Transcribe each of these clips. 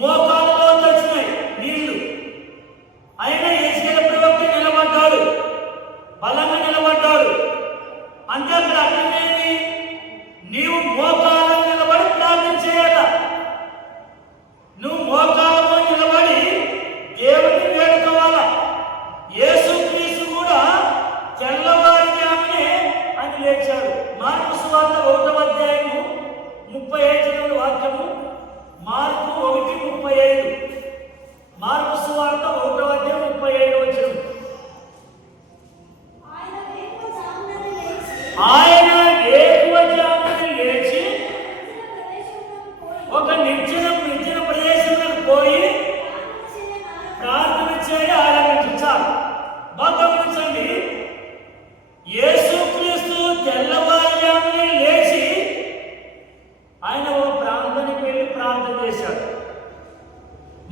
మోకాళ్ళలో వచ్చినాయి నీళ్లు. అయినా యేసుకేల ప్రవక్త నిలబడ్డాడు, బలంగా నిలబడ్డాడు. అంటే అక్కడ అర్థమేంటి? నీవు మోకాళ్ళ నిలబడి ప్రార్థన చేయాల. నువ్వు మోకాళ్ళలో నిలబడి దేవుడిని వేడుకోవాలా. యేసుక్రీస్తు కూడా తెల్లవారుజామునే అని లేచాడు. మార్కు సువార్త 1వ అధ్యాయము 35వ వాక్యము, మార్కు 1:35. మార్కు సువార్త 1వ అధ్యాయం 35వ వచనం. ఆయన వేకువజామున లేచి ఒక నిర్జన ప్రదేశంలోకి పోయి ప్రార్థన చేయ ఆరంభించారు. గమనించండి, యేసుక్రీస్తు తెల్లవారుజామున లేచి ఆయన ఒక ప్రాంతానికి వెళ్ళి ప్రార్థన చేశాడు.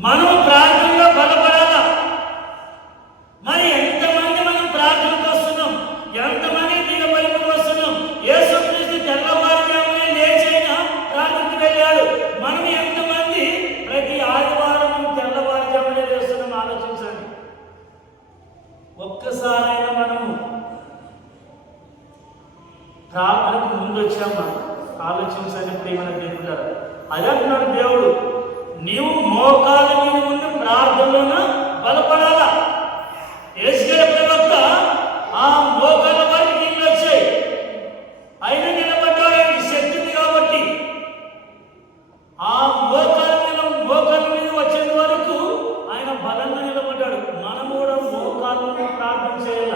మనం ప్రార్థనలో బలపడాలా. మరి ఎంతమంది మనం ప్రార్థనకు వస్తున్నాం? ఎంతమంది దిగబడికి వస్తున్నాం? యేసుక్రీస్తు తెల్లవారుజామున లేచైనా ప్రార్థనకు వెళ్ళాడు. మనం ఎంతమంది ప్రతి ఆదివారం తెల్లవారుజామున లేస్తున్నాం? ఆలోచించండి. ఒక్కసారైనా మనము ప్రార్థనకు ముందు వచ్చామా? ఆలోచించండి ప్రియమైన దేవుడు. అదే అంటున్నాడు దేవుడు, నీవు మోకాళ్ళ మీద ఉండి ప్రార్థనలోన బలపడాలా. యేసుకేల ప్రవక్త ఆ మోకాళ్ళ వరకు నీళ్ళు వచ్చాయి, అయినా నిలబడ్డాడు. శక్తి ఉంది కాబట్టి ఆ మోకాళ్ళ మీద వచ్చేంత వరకు ఆయన బలంగా నిలబడ్డాడు. మనం కూడా మోకాళ్ళని ప్రార్థన చేయాల.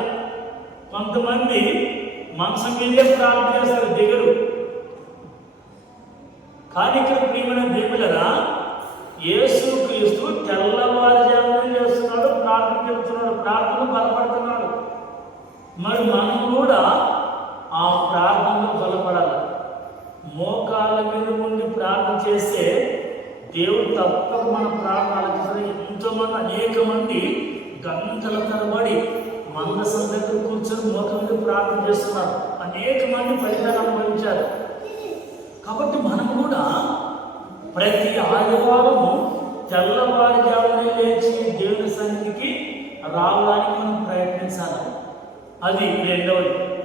కొంతమంది మంచం మీదే ప్రార్థన చేస్తారు, దిగరు. కానీ ఇక్కడ ప్రియమైన దేవులరా, యేసుక్రీస్తు తెల్లవారుజామున చేస్తున్నాడు, ప్రార్థన చెబుతున్నాడు, ప్రార్థన బలపడుతున్నాడు. మరి మనం కూడా ఆ ప్రార్థనలో బలపడాలి. మోకాళ్ళ మీద ఉండి ప్రార్థన చేస్తే దేవుడు తప్పక మన ప్రార్థన ఆలోచిస్తారు. ఎంతోమంది, అనేక మంది గంటల తరబడి మందసం దగ్గర కూర్చొని మోక మీద ప్రార్థన చేస్తున్నారు. అనేక మంది ఫలితాలు అనుభవించారు. కాబట్టి మనం కూడా ప్రతి ఆదివారము తెల్లవారుజామున లేచి దేవుని సన్నిధికి రావడానికి మనం ప్రయత్నించాలి. అది రెండవది.